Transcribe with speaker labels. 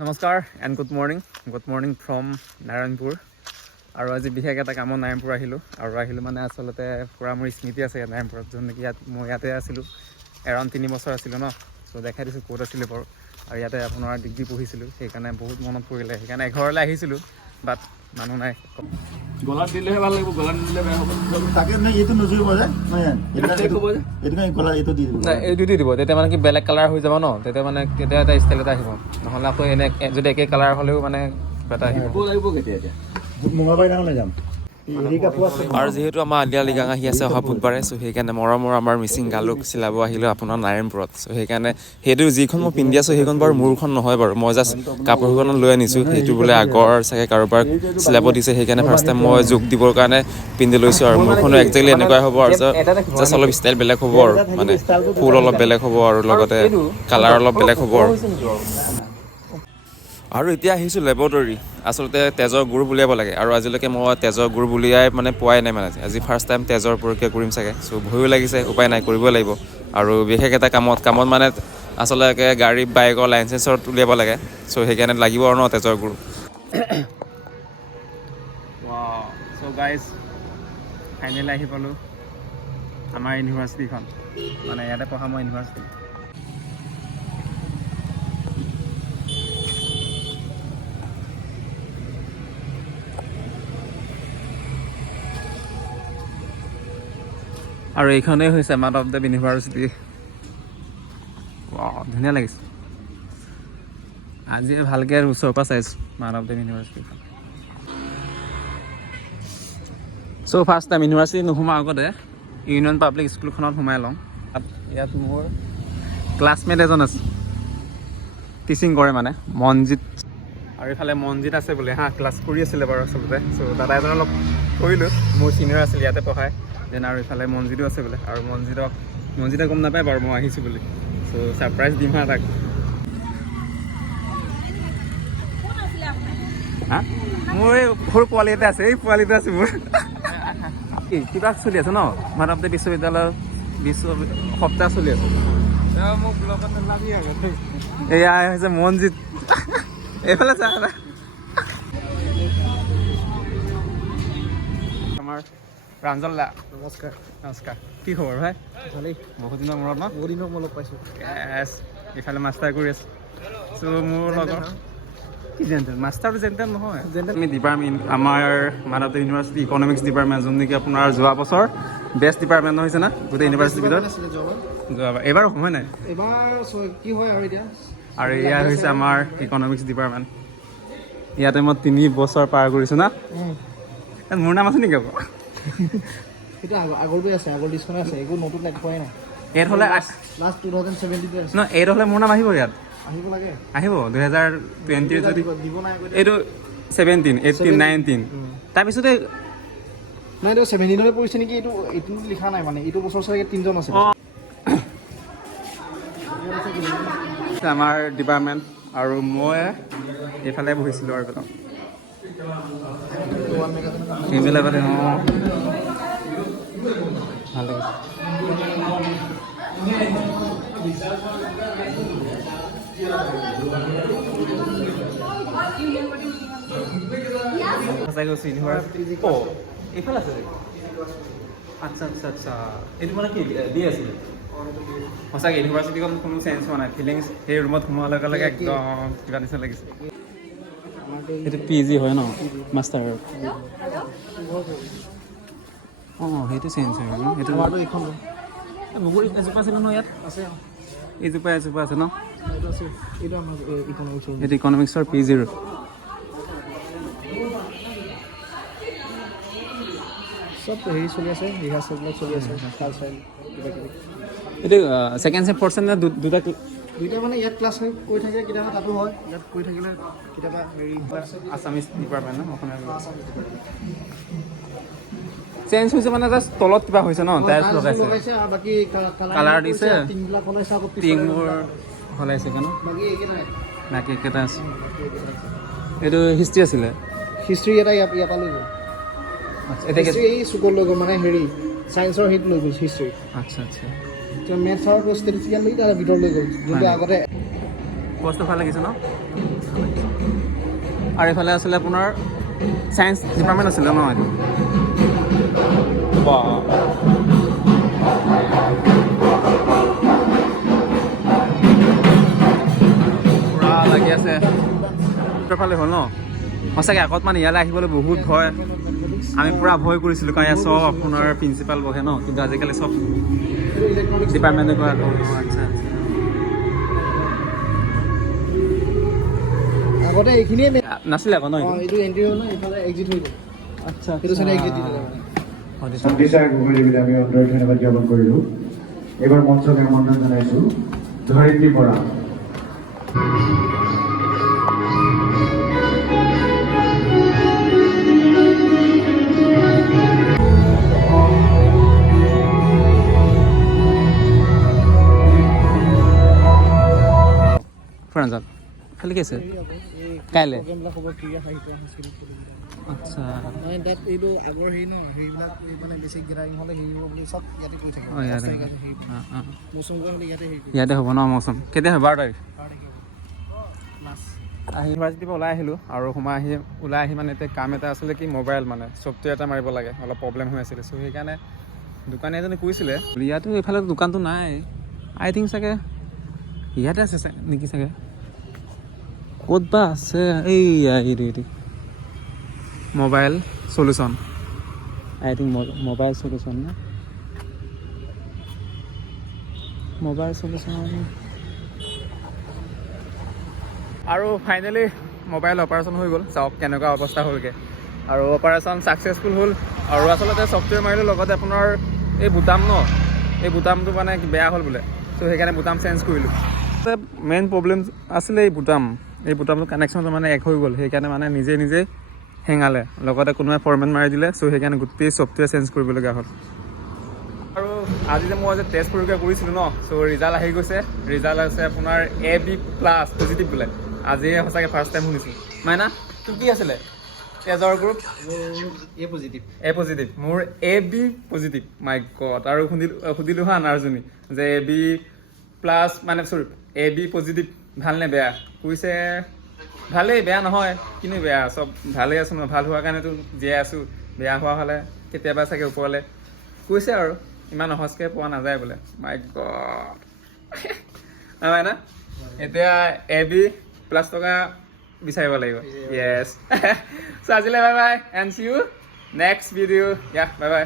Speaker 1: নমস্কাৰ and good morning good morning from Narayanpur. আৰু আজি বিশেষ এটা কামত নাৰায়ণপুৰ আহিলোঁ। আৰু আহিলোঁ মানে আচলতে পূৰা মোৰ স্মৃতি আছে ইয়াত নাৰায়ণপুৰত যোন নেকি ইয়াত মই ইয়াতে আছিলোঁ। এৰাউণ্ড তিনি বছৰ আছিলোঁ ন? চ' দেখাই দিছোঁ ক'ত আছিলোঁ বাৰু। আৰু ইয়াতে আপোনাৰ ডিগ্ৰী পঢ়িছিলোঁ, সেইকাৰণে বহুত মনত পৰিলে। সেইকাৰণে এঘৰলৈ আহিছিলোঁ বাট মানুহ নাই।
Speaker 2: গলাত দিলেহে ভালো লাগিব গলা নিদিলে বেয়া হ'ব।
Speaker 3: তাকে নে এইটো নোজুৰিব যে এইটো
Speaker 2: এইটো ঠিক হ'ব যে?
Speaker 3: এইটো কাৰণে গলা এইটো দি দিব।
Speaker 1: নাই এইটো দি দিব। তেতিয়া মানে কি বেলেগ কালাৰ হৈ যাব ন? তেতিয়া মানে তেতিয়া এটা ষ্টাইল এটা আহিব। নহ'লে আকৌ এনে যদি একে কালাৰ হ'লেও মানে এটা আহিব।
Speaker 2: লাগিব কেতিয়া এতিয়া?
Speaker 3: মঙলবাৰ যাম।
Speaker 4: আৰু যিহেতু আমাৰ আলি আলি গাং আহি আছে অহা বুধবাৰে চ' সেইকাৰণে মৰমৰ আমাৰ মিচিং গালুক চিলাব আহিলোঁ আপোনাৰ নাৰায়ণপুৰত। চ' সেইকাৰণে সেইটো যিখন মই পিন্ধি আছোঁ সেইখন বাৰু মোৰখন নহয় বাৰু। মই জাষ্ট কাপোৰখনত লৈ আনিছোঁ। সেইটো বোলে আগৰ চাগে কাৰোবাৰ চিলাব দিছে সেইকাৰণে ফাৰ্ষ্ট টাইম মই যোগ দিবৰ কাৰণে পিন্ধি লৈছোঁ আৰু মোৰখনো একজেক্টলি এনেকুৱাই হ'ব আৰু জাষ্ট অলপ ষ্টাইল বেলেগ হ'ব আৰু মানে ফুল অলপ বেলেগ হ'ব আৰু লগতে কালাৰ অলপ বেলেগ হ'ব আৰু। আৰু এতিয়া আহিছোঁ লেবৰেটৰী আচলতে তেজৰ গুৰ উলিয়াব লাগে। আৰু আজিলৈকে মই তেজৰ গুৰ উলিয়াই মানে পোৱাই নাই মানে। আজি ফাৰ্ষ্ট টাইম তেজৰ পৰীক্ষা কৰিম চাগে। চ' ভয়ো লাগিছে উপায় নাই কৰিবই লাগিব। আৰু বিশেষ এটা কামত কামত মানে আচলতে গাড়ী বাইকৰ লাইচেঞ্চত উলিয়াব লাগে। চ' সেইকাৰণে লাগিব আৰু ন তেজৰ গুৰ।
Speaker 1: ফাইনেলি আহি পালোঁ। আমাৰ ইউনিভাৰ্চিটিখন মানে ইয়াতে পঢ়া মই ইউনিভাৰ্চিটি আৰু এইখনেই হৈছে মাধৱদেৱ ইউনিভাৰ্চিটি ৱাও, ধুনীয়া লাগিছে। আজি ভালকৈ ওচৰৰ পৰা চাইছোঁ মাধৱদেৱ ইউনিভাৰ্চিটিখন চ' ফাৰ্ষ্ট টাইম ইউনিভাৰ্চিটি নোসোমাৰ আগতে ইউনিয়ন পাব্লিক স্কুলখনত সোমাই লওঁ। তাত ইয়াত মোৰ ক্লাছমেট এজন আছে। টিচিং কৰে মানে মনজিত আৰু এইফালে মনজিত আছে বোলে হা ক্লাছ কৰি আছিলে বাৰু আচলতে। চ' দাদা এজনৰ লগ কৰিলোঁ মোৰ চিনিয়ৰ আছিল ইয়াতে পঢ়ায়। দেন আৰু ইফালে মনজিতো আছে বোলে। আৰু মনজিতক মনজিতে গম নাপায় বাৰু মই আহিছোঁ বুলি। চ' ছাৰপ্ৰাইজ দিম হা তাক। মোৰ এই সৰু পোৱালি এটা আছে এই পোৱালিটো আছে মোৰ। কি কিবা চলি আছে ন? মাধৱদেৱ বিশ্ববিদ্যালয় বিশ্ব সপ্তাহ চলি আছে। এয়া হৈছে মনজিত এইফালে চা প্ৰাঞ্জল দা
Speaker 3: নমস্কাৰ।
Speaker 1: নমস্কাৰ। কি খবৰ ভাই?
Speaker 3: ভালেই।
Speaker 1: বহুত দিনৰ মূৰত ন?
Speaker 3: বহুত দিনৰ লগ পাইছোঁ।
Speaker 1: Yes, ইফালে মাষ্টাৰ কৰি আছোঁ। চ' মোৰ লগৰ মাষ্টাৰটো জেণ্টেল নহয়। আমি ডিপাৰ্টমেণ্ট আমাৰ মাধৱদেৱ ইউনিভাৰ্চিটি ইকনমিক্স ডিপাৰ্টমেণ্ট যোন নেকি আপোনাৰ যোৱা বছৰ বেষ্ট ডিপাৰ্টমেণ্ট হৈছে না গোটেই ইউনিভাৰ্চিটিৰ ভিতৰত
Speaker 3: যোৱাবাৰ।
Speaker 1: এইবাৰ হয় নাই?
Speaker 3: কি হয় আৰু এতিয়া?
Speaker 1: আৰু এয়া হৈছে আমাৰ ইকনমিক্স ডিপাৰ্টমেণ্ট ইয়াতে মই তিনি বছৰ পাৰ কৰিছোঁ না? মোৰ নাম আছে নেকি আকৌ?
Speaker 3: সেইটো আগৰ আগৰটোৱে আছে আগৰ ডিছখনে আছে একো নতুন লাইট নাই।
Speaker 1: এইট হ'লে
Speaker 3: লাষ্ট টু থাউজেণ্ড ছেভেণ্টিতে
Speaker 1: ন এইট হ'লে মোৰ নাম আহিব ইয়াত।
Speaker 3: আহিব লাগে।
Speaker 1: আহিব দুহেজাৰ যদি
Speaker 3: আগতে
Speaker 1: এইটো ছেভেণ্টিন এইটিন নাইনটিন তাৰপিছতে
Speaker 3: নাই এইটো ছেভেণ্টিনলৈ পৰিছে নেকি? এইটো এইটিনত লিখা নাই মানে। এইটো বছৰ চাগে তিনিজন আছে।
Speaker 1: আমাৰ ডিপাৰ্টমেণ্ট আৰু মই এইফালে বহিছিলোঁ আৰু এইবিলাক এইবিলাক অঁ ভালো এইফালে আছে? আচ্ছা আচ্ছা আচ্ছা। এইটো মানে কি? দি আছিলে সঁচাকৈ ইউনিভাৰ্চিটিখন কোনো চেঞ্জ হোৱা নাই ফিলিংছ সেই ৰুমত সোমোৱাৰ লগে লগে একদম কিবা নিচিনা লাগিছে। এইটো পি জি হয় ন? মাষ্টাৰ অঁ সেইটো চেঞ্জ হয় ন? সেইটো বগৰী এজোপা আছিলে ন ইয়াত
Speaker 3: আছে অঁ।
Speaker 1: এইজোপা এজোপা আছে ন?
Speaker 3: এইটো ইকনমিক্সৰ
Speaker 1: পি জিৰ
Speaker 3: চব হেৰি চলি আছে ৰিহাৰ্চেলবিলাক চলি আছে কিবা কিবি।
Speaker 1: এইটো ছেকেণ্ড চেম ফ'ৰ্থ চেম নে দু- দুটা
Speaker 3: দুইটা মানে ইয়াত ক্লাছ কৈ থাকে কেতিয়াবা তাতো হয়। ইয়াত কৈ থাকিলে কেতিয়াবা হেৰি
Speaker 1: আছামিজ ডিপাৰ্টমেণ্ট ন? অসমীয়া চেঞ্জ হৈছে মানে জাষ্ট তলত কিবা হৈছে ন? টাইলছ লগাইছে।
Speaker 3: বাকী
Speaker 1: Colour দিছে। টিংবোৰ সলাইছে কেন?
Speaker 3: বাকী একে
Speaker 1: বাকী একেটা আছে। এইটো হিষ্ট্ৰী আছিলে?
Speaker 3: হিষ্ট্ৰী এটা ইয়াৰ ইয়াৰ পৰা লৈ গ'ল।
Speaker 1: আচ্ছা এতিয়া
Speaker 3: এই চুকত লৈ গ'ল মানে হেৰি ছায়েন্সৰ হেৰিত লৈ গ'ল হিষ্ট্ৰী
Speaker 1: আচ্ছা আচ্ছা।
Speaker 3: মেথছ আৰু ষ্টেটিষ্টিকেল লৈ তাৰ ভিতৰত লৈ গ'ল। যোনটো। আগতে
Speaker 1: বস্তু ভাল লাগিছে ন? আৰু এইফালে আছিলে আপোনাৰ ছায়েন্স ডিপাৰ্টমেণ্ট আছিলে ন এইটো। পুৰা লাগি আছে। ফালে হ'ল ন? সঁচাকৈ আগত মানে ইয়ালৈ আহিবলৈ বহুত ভয়। আমি পূৰা ভয় কৰিছিলোঁ। কাৰণ ইয়াত চব আপোনাৰ প্ৰিন্সিপাল বহে ন? কিন্তু আজিকালি চব
Speaker 3: ইলেক্ট্ৰনিক্স
Speaker 1: ডিপাৰ্টমেণ্টে কৰা আচ্ছা
Speaker 3: আগতে এইখিনিয়ে
Speaker 1: আচ্ছা নাছিলে আকৌ ন এইটো?
Speaker 3: এণ্ট্ৰি হ'ল ন এইফালে এক্সিট হৈ গ'ল।
Speaker 1: আচ্ছা
Speaker 3: সেইটো চাইডে এক্সিট দি দিলে মানে।
Speaker 5: সন্দিশা গগৈদেৱীক আমি অন্তৰত ধন্যবাদ জ্ঞাপন কৰিলোঁ। এইবাৰ মঞ্চক আমন্ত্ৰণ জনাইছোঁ। ধৰিত্ৰী বৰা।
Speaker 3: কৰা হ'লে ইয়াতে হেৰি। কৰিব।
Speaker 1: ইয়াতে হ'ব ন মৌচুম। কেতিয়া হয় বাৰ তাৰিখ আহি ইউনিভাৰ্চিটিৰ পৰা ওলাই আহিলোঁ আৰু সোমাই আহি ওলাই আহি মানে এতিয়া কাম এটা আছিলে কি মোবাইল মানে ছফ্টৱেৰ এটা মাৰিব লাগে অলপ প্ৰব্লেম হৈ আছিলে। চ' সেইকাৰণে দোকানী এজনে কৈছিলে ইয়াতো এইফালে দোকানটো নাই। আই থিংক চাগে ইয়াতে আছে নেকি চাগে? ক'ত বা আছে? এইয়া এইটো এইটো mobile solution I think mobile solution না? মোবাইল চলিউশ্যন আৰু ফাইনেলি মোবাইল অপাৰেশ্যন হৈ গ'ল। চাওক কেনেকুৱা অৱস্থা হ'লগৈ। আৰু অপাৰেশ্যন ছাকচেছফুল হ'ল। আৰু আচলতে ছফ্টৱেৰ মাৰিলোঁ, লগতে আপোনাৰ এই বুটাম ন? এই বুটামটো মানে বেয়া হ'ল বোলে। ত' সেইকাৰণে বুটাম চেঞ্জ কৰিলোঁ। মেইন প্ৰব্লেম আছিলে এই বুটাম। এই বুটামটো কানেকশ্যনটো মানে এক হৈ গ'ল। সেইকাৰণে মানে নিজে নিজে হেঙালে। লগতে কোনোবাই ফৰ্মেট মাৰি দিলে চ' সেইকাৰণে গোটেই ছফ্টৱেৰ চেঞ্জ কৰিবলগীয়া হ'ল। আৰু আজি যে মই যে টেষ্ট পৰীক্ষা কৰিছিলোঁ ন চ' ৰিজাল্ট আহি গৈছে। ৰিজাল্ট আছে আপোনাৰ এ বি প্লাছ পজিটিভ বোলে। আজিয়ে সঁচাকৈ ফাৰ্ষ্ট টাইম শুনিছোঁ। মাইনা তোৰ কি আছিলে? তেজৰ group
Speaker 3: A positive
Speaker 1: A positive মোৰ A B positive my god আৰু সুধিলোঁ সুধিলোঁ হা নাৰ্জনী যে এ বি প্লাছ মানে চৰি এ বি পজিটিভ ভালনে বেয়া? কৈছে ভালেই বেয়া নহয় কিন্তু বেয়া চব ভালেই আছোঁ ন ভাল হোৱাৰ কাৰণেতো জীয়াই আছোঁ বেয়া হোৱা হ'লে কেতিয়াবা চাগে ওপৰলৈ। কৈছে আৰু ইমান সহজকৈ পোৱা নাযায় বোলে মাই নহয় না? এতিয়া এ বি প্লাছ টকা বিচাৰিব লাগিব। য়েছ চ' আজিলৈ bye bye and see you next video' yeah bye by